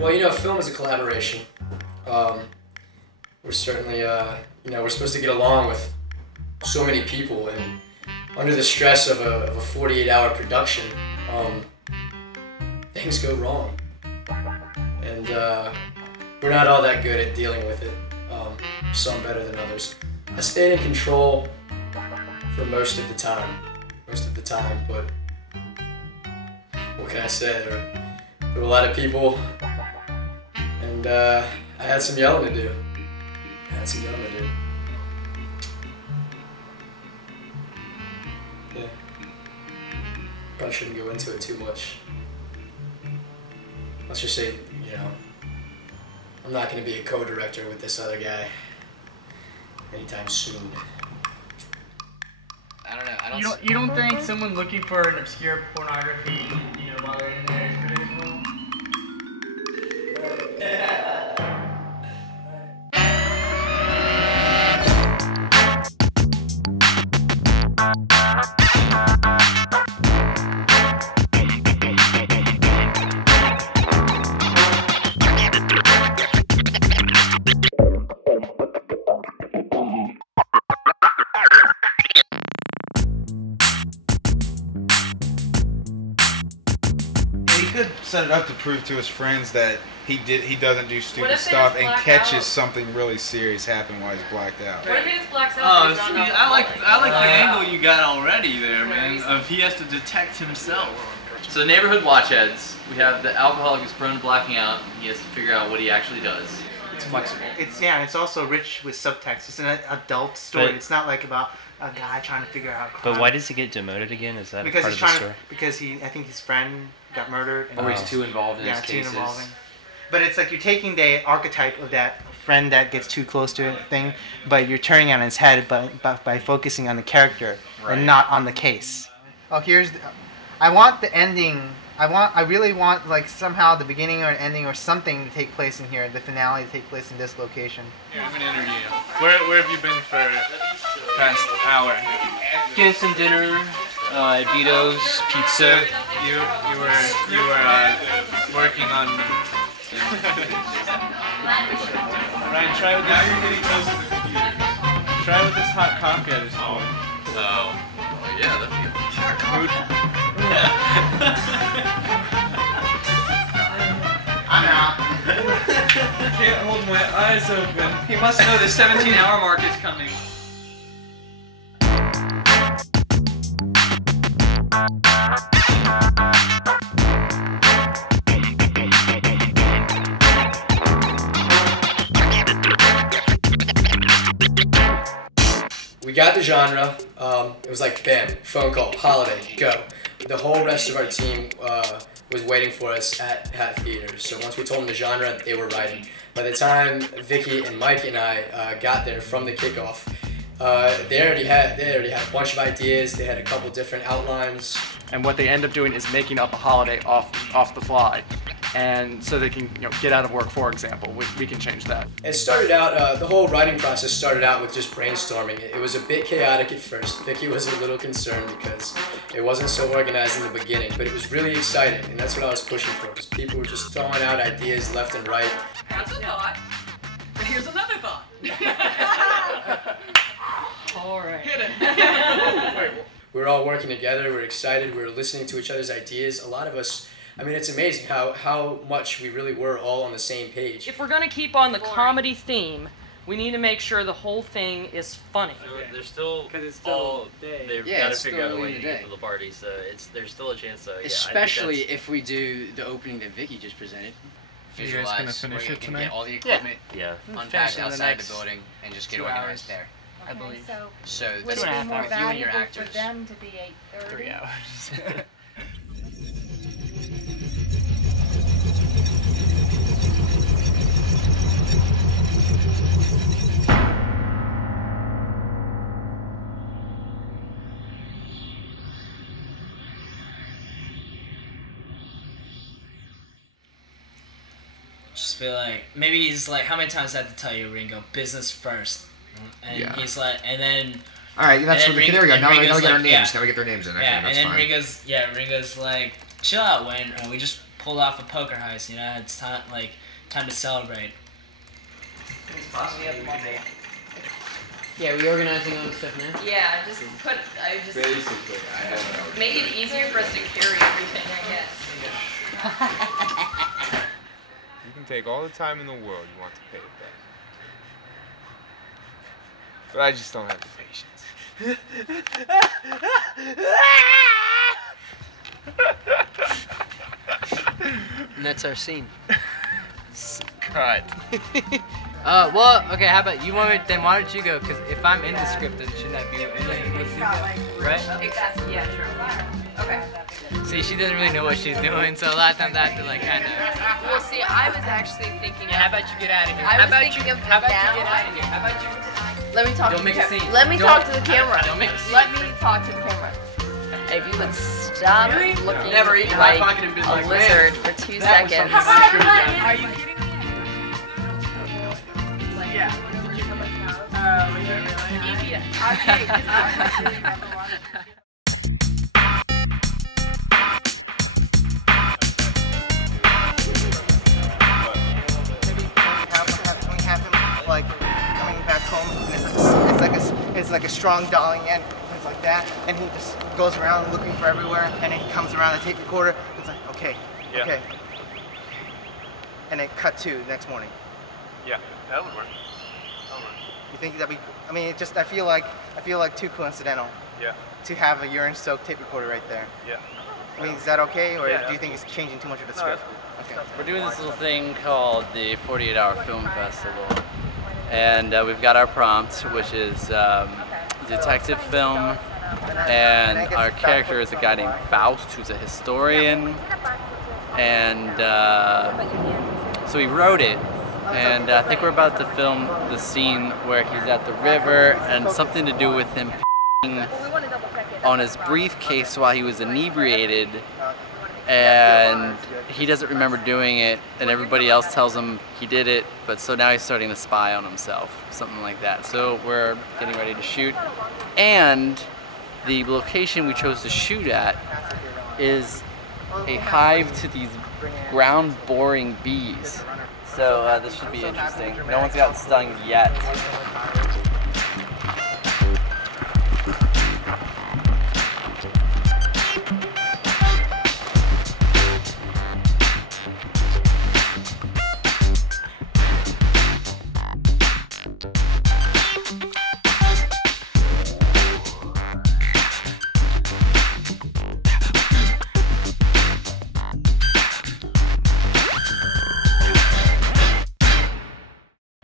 Well, you know, film is a collaboration. We're certainly, you know, we're supposed to get along with so many people, and under the stress of a 48-hour production, things go wrong. And we're not all that good at dealing with it, some better than others. I stayed in control for most of the time, but what can I say? There were a lot of people, and I had some yelling to do. Yeah. Probably shouldn't go into it too much. Let's just say, you know, I'm not going to be a co-director with this other guy anytime soon. I don't know. You don't think someone looking for an obscure pornography, you know, while they're in there is predictable? Set it up to prove to his friends that he doesn't do stupid stuff and catches something really serious happen while he's blacked out. What if he just blacks out? Oh, see, I like the angle you got already there, man. Of he has to detect himself. So neighborhood watchheads, we have the alcoholic who's prone to blacking out. He has to figure out what he actually does. It's flexible. It's also rich with subtext. It's an adult story. It's not like about a guy trying to figure out crime. But why does he get demoted again? Is that because part he's of the trying story? Because I think his friend got murdered. Or he's too involved in his too cases. involving. But it's like you're taking the archetype of that friend that gets too close to a thing, but you're turning it on its head by focusing on the character and not on the case. Oh, I want the ending. I really want like somehow the beginning or an ending or something to take place in here. The finale to take place in this location. Here, I'm gonna interview you. Where have you been for the past hour? Getting some dinner, Vito's, pizza. You were working on. Ryan, try with this. Now you're getting close to the computer. Try with this hot coffee I just poured. Oh, yeah, that'd be good. Hot coffee. I'm out. Can't hold my eyes open. He must know the 17-hour mark is coming. We got the genre. It was like bam, phone call, holiday, go. The whole rest of our team was waiting for us at theaters. So once we told them the genre, they were writing. By the time Vicky and Mike and I got there from the kickoff, they already had a bunch of ideas. They had a couple different outlines. And what they end up doing is making up a holiday off the fly. And so they can get out of work, for example. We can change that. It started out, the whole writing process started out with just brainstorming. It was a bit chaotic at first. Vicky was a little concerned because it wasn't so organized in the beginning, but it was really exciting, and that's what I was pushing for, because people were just throwing out ideas left and right. That's a thought. And here's another thought. All right. Hit it. We were all working together, we were excited, we were listening to each other's ideas. A lot of us, I mean, it's amazing how much we really were all on the same page. If we're going to keep on the comedy theme, we need to make sure the whole thing is funny. So there's still they've got to figure out a way to get to the party, so there's still a chance. So yeah, especially if we do the opening that Vicky just presented. You guys gonna finish it tonight? Get all the equipment unpacked in the outside next the building and just get organized there. I believe. So would this it be more with you and your valuable actors. for them to be 8:30? 3 hours. Just be like, maybe he's like, how many times I have to tell you, Ringo, business first? And he's like, and then... Alright, that's what we there we go. Now we get our names. Yeah. Now we get their names in. Okay, Yeah, that's and then fine. Ringo's like, chill out, Wayne. We just pulled off a poker heist. You know, it's time to celebrate. Yeah, we organizing all this stuff now? Yeah, just Basically, I have no. make it easier for us to carry everything, I guess. You can take all the time in the world you want to pay it back. But I just don't have the patience. And that's our scene. Cut. Well, okay, how about you want me, then why don't you go? Because if I'm in the script, then shouldn't I be in it? Right? Exactly, yeah, true. Okay. See, she doesn't really know what she's doing, so a lot of times I have to like kind of... Well, see, I was actually thinking Yeah, how about you get out of here? I was thinking of How about now. you get out of here? How about you... Let me talk Don't to make the a scene. Let me Don't- talk to the camera. Don't make a scene. Let me talk to the camera. If you would stop looking Never eat like Hot Pocket and been a like, lizard man, for 2 that was seconds. something Are you kidding me? Yeah. Like coming back home, and it's like a strong dolling end, and it's like that, and he just goes around looking for everywhere, and then he comes around the tape recorder. It's like okay, okay, and then cut to the next morning. Yeah, that would work. You think that I mean, I feel like too coincidental. Yeah. To have a urine-soaked tape recorder right there. Yeah. I mean, is that okay, or Yeah, do you think it's changing too much of the script? Okay. We're doing this little thing called the 48-Hour Film Festival, and we've got our prompt, which is detective film, and our character is a guy named Faust, who's a historian, and so he wrote it, and I think we're about to film the scene where he's at the river, and something to do with him on his briefcase while he was inebriated, and he doesn't remember doing it, and everybody else tells him he did it, but so now he's starting to spy on himself, something like that. So we're getting ready to shoot, and the location we chose to shoot at is a hive to these ground boring bees. So this should be interesting. No one's gotten stung yet.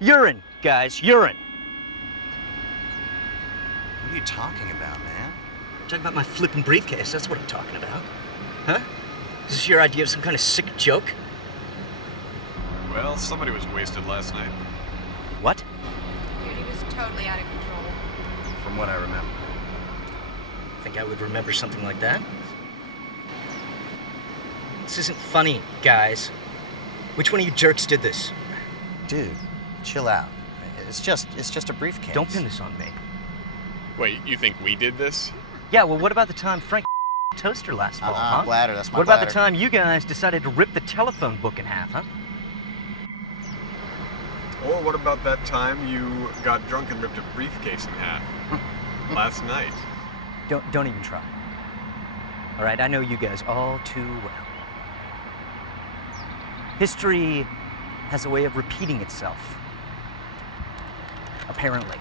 Urine, guys, urine. What are you talking about, man? I'm talking about my flippin' briefcase, that's what I'm talking about. Huh? Is this your idea of some kind of sick joke? Well, somebody was wasted last night. What? Dude, he was totally out of control. From what I remember. Think I would remember something like that? This isn't funny, guys. Which one of you jerks did this? Dude, chill out. It's just a briefcase. Don't pin this on me. Wait, you think we did this? Yeah, well, what about the time Frank toaster last fall, huh? Bladder, that's my What about bladder. the time you guys decided to rip the telephone book in half, huh? Or what about that time you got drunk and ripped a briefcase in half? Last night. Don't even try. All right, I know you guys all too well. History has a way of repeating itself. Apparently.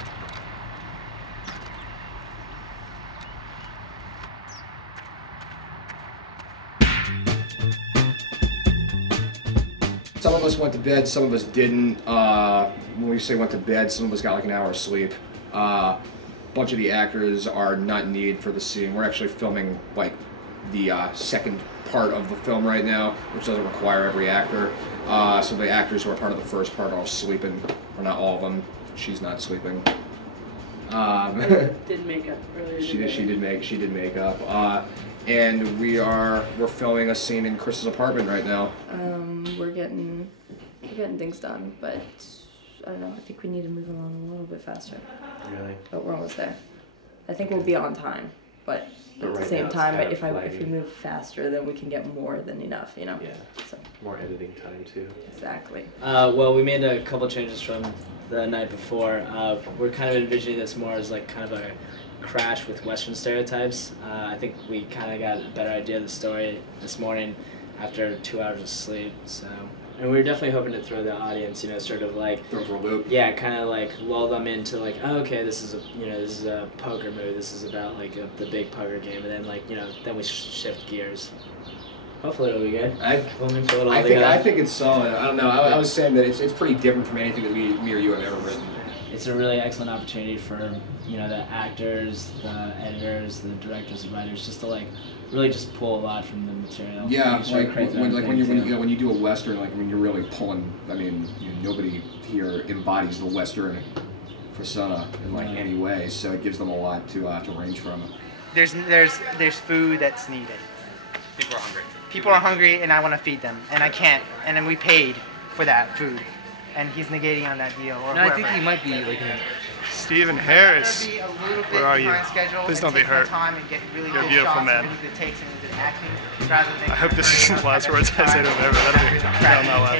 Some of us went to bed, some of us didn't. When we say went to bed, some of us got like an hour of sleep. A bunch of the actors are not in need for the scene. We're actually filming like the second part of the film right now, which doesn't require every actor. So the actors who are part of the first part are all sleeping, or not all of them. She's not sleeping. Did makeup earlier. She did makeup. And we're filming a scene in Chris's apartment right now. We're getting things done, but I don't know. I think we need to move along a little bit faster. Really? But we're almost there. I think we'll be on time. But But at the right same now it's time, kind of if we flagging. move faster, then we can get more than enough, you know? Yeah. So. More editing time too. Exactly. Well, we made a couple changes from the night before. We're kind of envisioning this more as like kind of a crash with Western stereotypes. I think we kind of got a better idea of the story this morning after 2 hours of sleep. So, and we were definitely hoping to throw the audience, you know, sort of like throw for a loop. Yeah, kind of like lull them into like, oh, okay, this is a poker movie. This is about like the big poker game, and then like then we shift gears. Hopefully it'll be good. I think it's solid. I don't know. I was saying that it's pretty different from anything that me or you have ever written. It's a really excellent opportunity for the actors, the editors, the directors, the writers, just to like really just pull a lot from the material. Yeah, like when you do a Western, like when you're really pulling. I mean, nobody here embodies the Western persona in like any way, so it gives them a lot to range from. There's food that's needed. People are hungry. People are hungry, and I want to feed them, and I can't. And then we paid for that food, and he's negating on that deal. Or no, I think he might be like. Stephen Harris, where are you? Please don't be hurt. You're a beautiful man. I hope this isn't the last words I say to him ever. That'll be hell no laugh.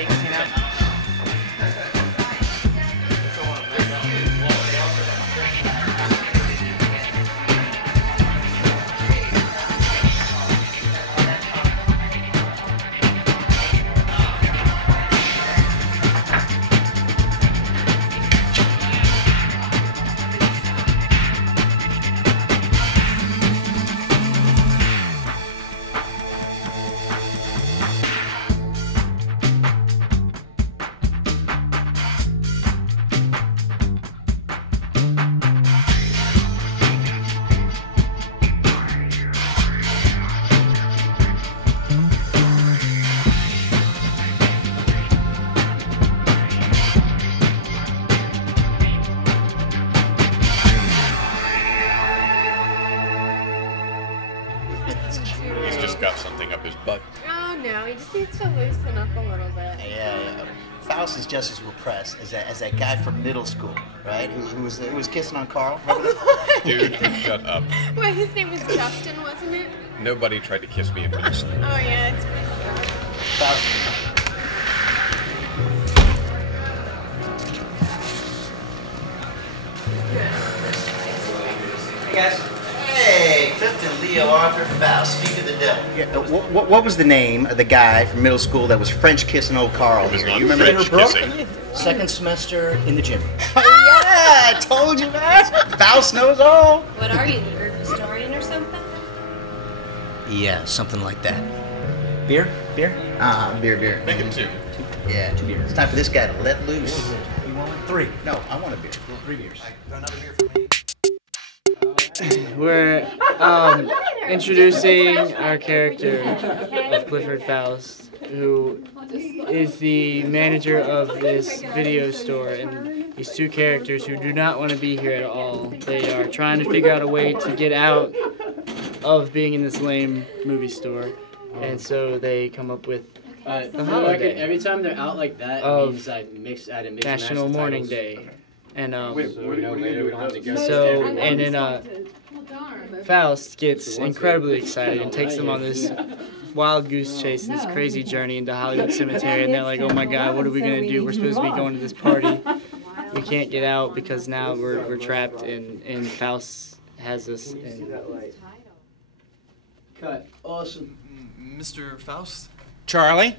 He's just got something up his butt. Oh no, he just needs to loosen up a little bit. Yeah. Faust is just as repressed as that guy from middle school, right? Who was kissing on Carl. Dude, shut up. Wait, his name was Justin, wasn't it? Nobody tried to kiss me in middle school. Oh yeah, it's Faust. Hey guys. Hey, Clifton, Leo, Arthur, Faust, speak of the devil. Yeah, what was the name of the guy from middle school that was French kissing old Carl here? You remember French kissing. Second semester in the gym. Oh yeah, I told you, man. Faust knows all. What are you, the urban historian or something? Yeah, something like that. Beer? Beer? Beer. Make it 2. Yeah, 2 beers. It's time for this guy to let loose. You want 3? No, I want a beer. 3 beers. Another beer for me. We're introducing our character of Clifford Faust, who is the manager of this video store, and these two characters who do not want to be here at all. They are trying to figure out a way to get out of being in this lame movie store, and so they come up with the holiday. Every time they're out like that, it means I mix National Mourning Day. And Faust gets incredibly excited and takes them on this wild goose chase and this crazy journey into Hollywood Cemetery, and they're like, oh my god, what are we gonna do? We're supposed to be going to this party. We can't get out because now we're trapped, and Faust has us in. Cut. Awesome. Mr. Faust? Charlie?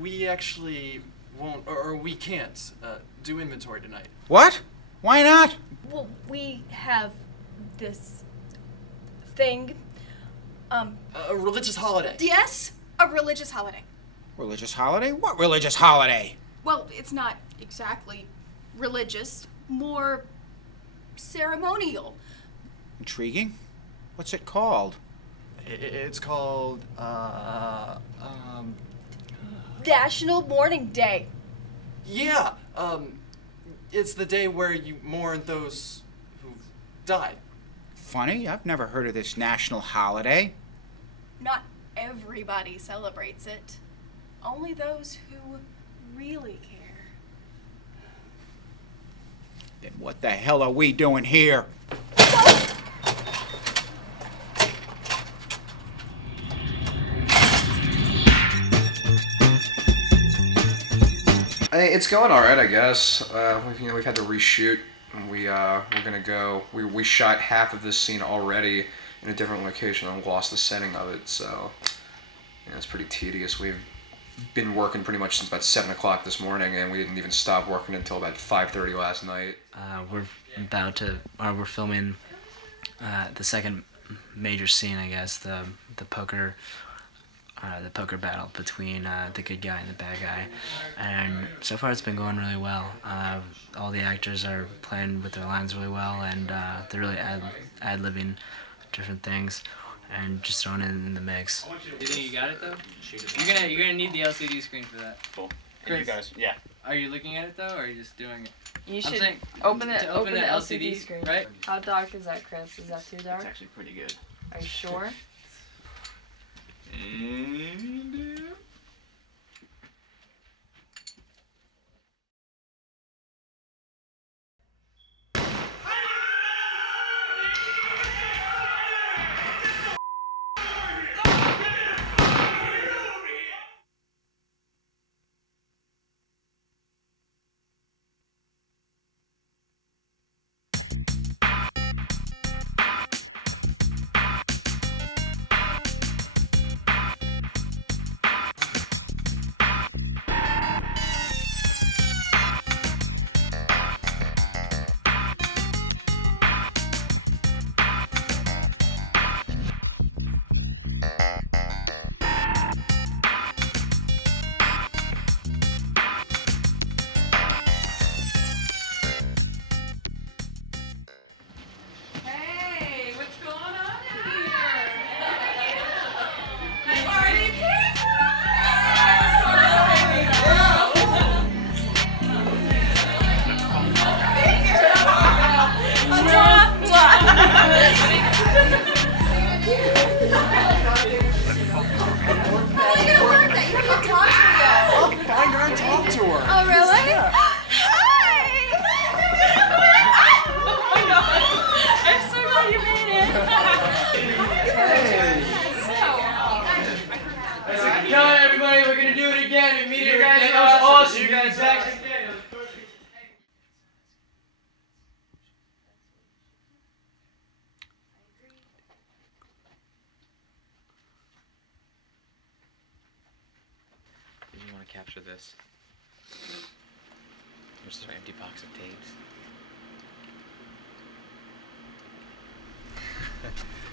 We actually won't, or we can't, do inventory tonight. What? Why not? Well, we have this thing. A religious holiday. Yes, a religious holiday. Religious holiday? What religious holiday? Well, it's not exactly religious, more ceremonial. Intriguing. What's it called? It's called, National Mourning Day. Yeah, it's the day where you mourn those who've died. Funny, I've never heard of this national holiday. Not everybody celebrates it. Only those who really care. Then what the hell are we doing here? It's going all right, I guess. We've had to reshoot. We're gonna go. We shot half of this scene already in a different location and lost the setting of it, so it's pretty tedious. We've been working pretty much since about 7 o'clock this morning, and we didn't even stop working until about 5:30 last night. We're filming the second major scene, I guess, the poker battle between the good guy and the bad guy, and so far it's been going really well. All the actors are playing with their lines really well, and they're really ad-libbing different things and just throwing it in the mix. You think you got it though? You're gonna need the LCD screen for that. Cool. Chris, you guys, yeah. Are you looking at it though, or are you just doing it? You I'm should saying, open to open the LCD screen. right? How dark is that, Chris? Is that too dark? It's actually pretty good. Are you sure? Capture this. There's an empty box of tapes.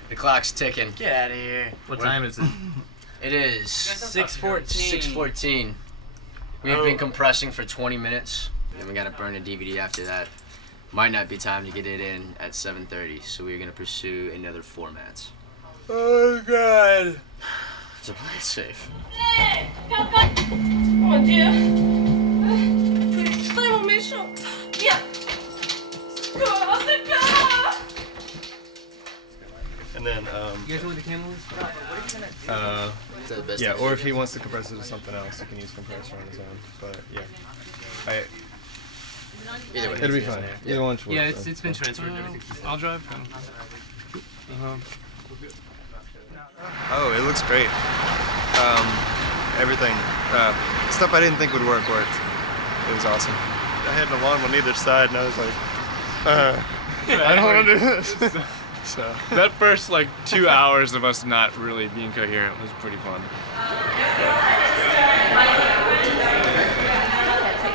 The clock's ticking. Get out of here. What time is it? It is 6:14. 6:14. We've been compressing for 20 minutes. Then we gotta burn a DVD after that. Might not be time to get it in at 7:30, so we're gonna pursue another formats. Oh God. So play it safe. Mon Dieu. Vraiment méchant. Viens. And then, You guys know where the camera is? yeah, or if he wants to compress it to something else, he can use compressor on his own. But yeah, either way, it'll be fine. Either one should work. Yeah, it's been transferred. I'll drive. Oh, it looks great. Everything, stuff I didn't think would worked. It was awesome. I had an alarm on either side, and I was like, I don't want to do this. So that first like 2 hours of us not really being coherent was pretty fun.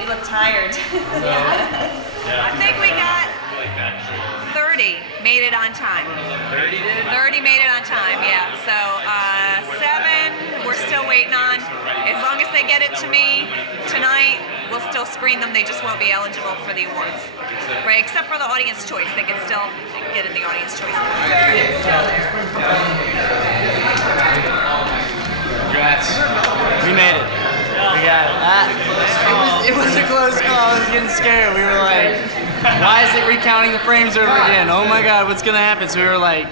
You look tired. I think we got 30 made it on time. 30 did? 30 made it on time, yeah. So 7 we're still waiting on. As long as they get it to me tonight, we'll still screen them. They just won't be eligible for the awards. Right, except for the audience choice. They can still get in the audience choice. Congrats. We made it. We got it. It was a close call. I was getting scared. We were like, why is it recounting the frames over again? Oh my God, what's gonna happen? So we were like,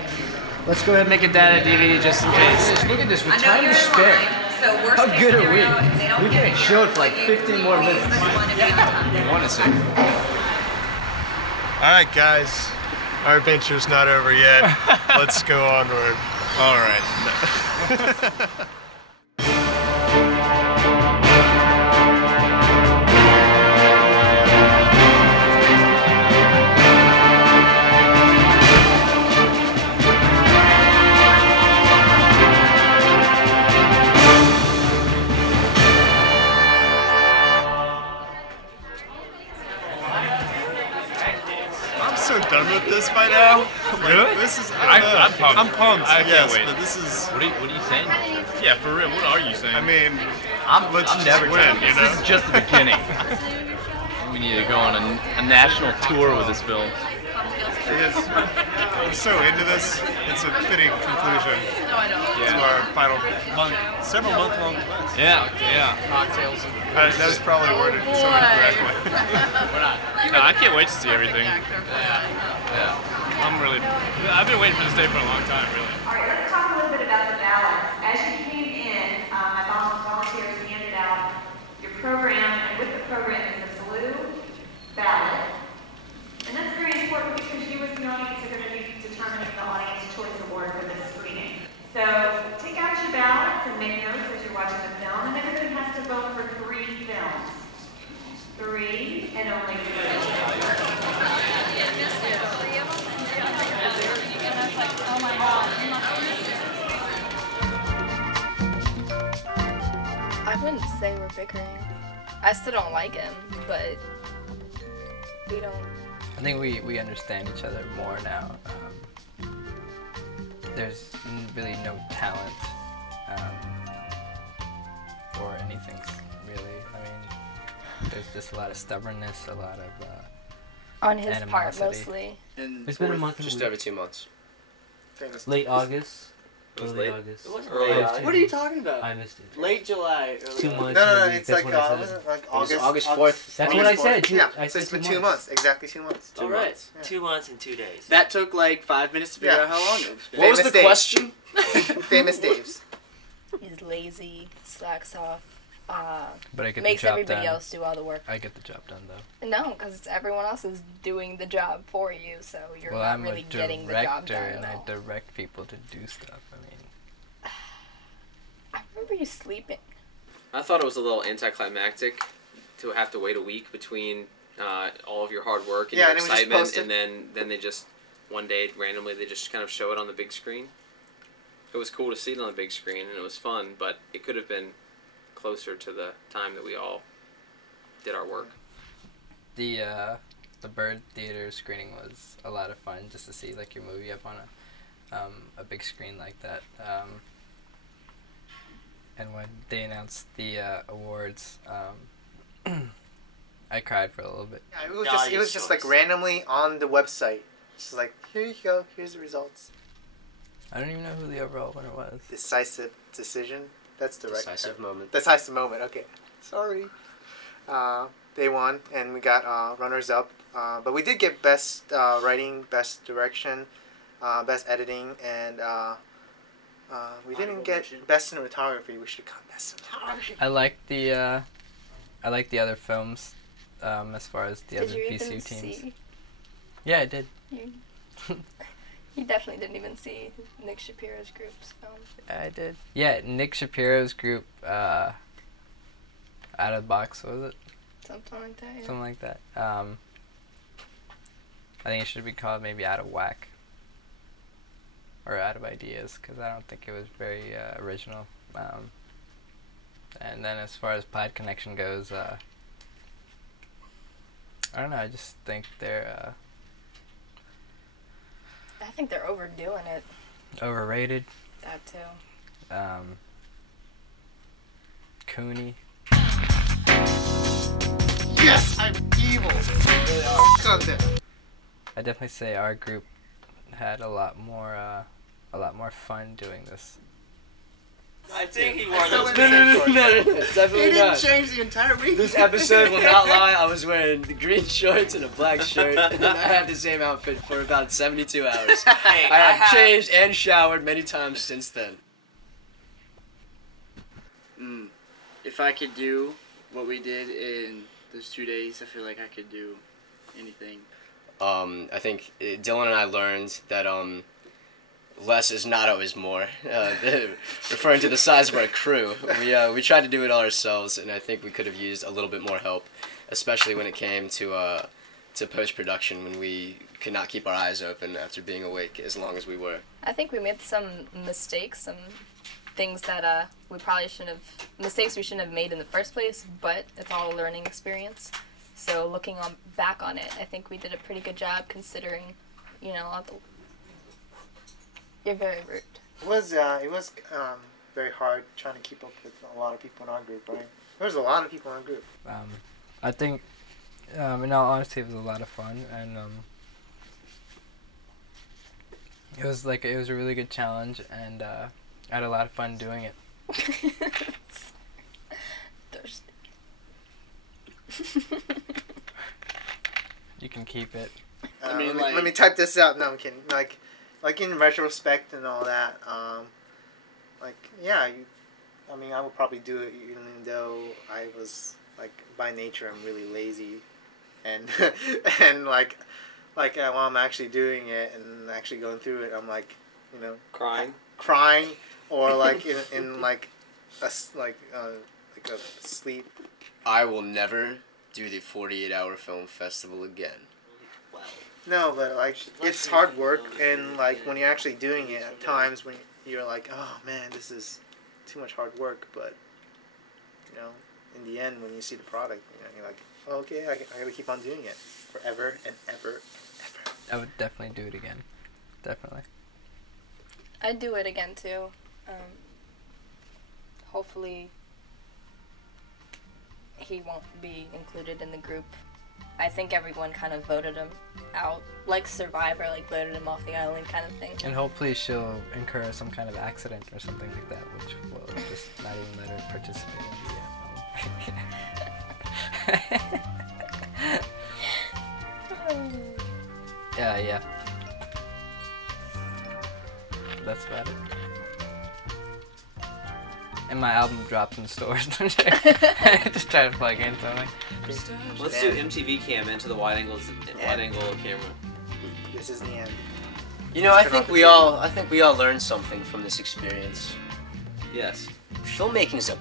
let's go ahead and make a data DVD just in case. Look at this. With time to spare. How good are we? We can chill for like 15 more minutes. Want to see? all right, guys, our adventure's not over yet. Let's go onward. All right. with this by now. Really? This is. I'm pumped. I'm pumped. I can't yes, wait. but this is. What are you saying? Yeah, for real. What are you saying? I mean, I'm just never win. done. You know? This is just the beginning. We need to go on a national tour with this film. It is. I'm so into this. It's a fitting conclusion to our final several month-long class. Yeah. Cocktails. That was probably worded so incorrectly. No, I can't wait to see everything. Yeah. I've been waiting for this day for a long time, really. All right, let's talk a little bit about the ballots. As you came in, my volunteers handed out your program, and with the program is a blue ballot. And that's very important because you as the audience are going to be determining the Audience Choice Award for this screening. So take out your ballots and make notes as you're watching the film, and everybody has to vote for 3 films. 3 and only 3. I wouldn't say we're bickering. I still don't like him, but we don't. I think we understand each other more now. There's really no talent or anything really. I mean, there's just a lot of stubbornness, a lot of on his animosity. part mostly. It's been a month and a Just week. over 2 months. Late August. It was Early late. August. It wasn't Early late. August. What are you talking about? I missed it. Late July. 2 months. No, maybe. it's That's like what I said. wasn't it like It was August? August 4th. That's what I said. Yeah, I so said it's been 2 2 months. Exactly 2 months. All right. months, yeah. 2 months and 2 days. That took like 5 minutes to figure out how long it was. What was the Dave. question? Famous Dave's. He's lazy, slacks off, But I get makes the job everybody done. else do all the work. I get the job done though. No, because everyone else is doing the job for you, so you're Well, not I'm really a getting the job director, done and at I all. direct people to do stuff. I mean, I remember you sleeping. I thought it was a little anticlimactic to have to wait a week between all of your hard work and Yeah, your and it was just excitement, posted. and then they just one day randomly they just kind of show it on the big screen. It was cool to see it on the big screen, and it was fun, but it could have been closer to the time that we all did our work. the Bird Theater screening was a lot of fun, just to see like your movie up on a big screen like that. And when they announced the awards, I cried for a little bit. Yeah, it was just like randomly on the website. Just like, here you go, here's the results. I don't even know who the overall winner was. Decisive decision. That's the right. Decisive moment. Decisive moment. Okay. Sorry. They won, and we got runners up. But we did get best writing, best direction, best editing, and we didn't get best cinematography. We should have got best cinematography. I like the other films, as far as the Did other you even VCU teams. see? Yeah, I did. You definitely didn't even see Nick Shapiro's group's film. I did. Yeah, Nick Shapiro's group, Out of the Box, was it? Something like that, yeah. Something like that. I think it should be called maybe Out of Whack. Or Out of Ideas, because I don't think it was very original. And then as far as Pod Connection goes, I don't know, I just think they're I think they're overdoing it. overrated. That too. Cooney. Yes, I'm evil. Really are. Calm down. I definitely say our group had a lot more fun doing this. I think he wore those. No, definitely He didn't not. change the entire week. This episode will not lie. I was wearing the green shorts and a black shirt, and I had the same outfit for about 72 hours. Hey, I have changed and showered many times since then. If I could do what we did in those 2 days, I feel like I could do anything. I think Dylan and I learned that less is not always more. Referring to the size of our crew, we tried to do it all ourselves, and I think we could have used a little bit more help, especially when it came to post-production, when we could not keep our eyes open after being awake as long as we were. I think we made some mistakes, some things that we probably mistakes we shouldn't have made in the first place, but it's all a learning experience. So looking back on it, I think we did a pretty good job considering you know, you're very rude. It was very hard trying to keep up with a lot of people in our group, right? There was a lot of people in our group. I think, in all honesty, it was a lot of fun, and it was a really good challenge, and I had a lot of fun doing it. Thirsty. You can keep it. I mean, let me type this out. No, I'm kidding. Like in retrospect and all that. Yeah, I mean, I would probably do it even though I was by nature I'm really lazy, and and while I'm actually doing it and actually going through it, I'm crying, or in a sleep. I will never do the 48-hour film festival again. No, but it's hard work, and when you're actually doing it, at times when you're like, oh man, this is too much hard work, but in the end, when you see the product, you're like, oh, okay, I gotta keep on doing it forever and ever. I would definitely do it again. Definitely. I'd do it again too. Hopefully he won't be included in the group. I think everyone kind of voted him out, like Survivor, voted him off the island kind of thing. And hopefully she'll incur some kind of accident or something like that, which will just not even let her participate in the film. Yeah. That's about it. And my album drops in stores. Just try to plug in something. Let's do MTV cam into the wide angle camera. This is the end. I think we all learned something from this experience. Yes. Filmmaking's a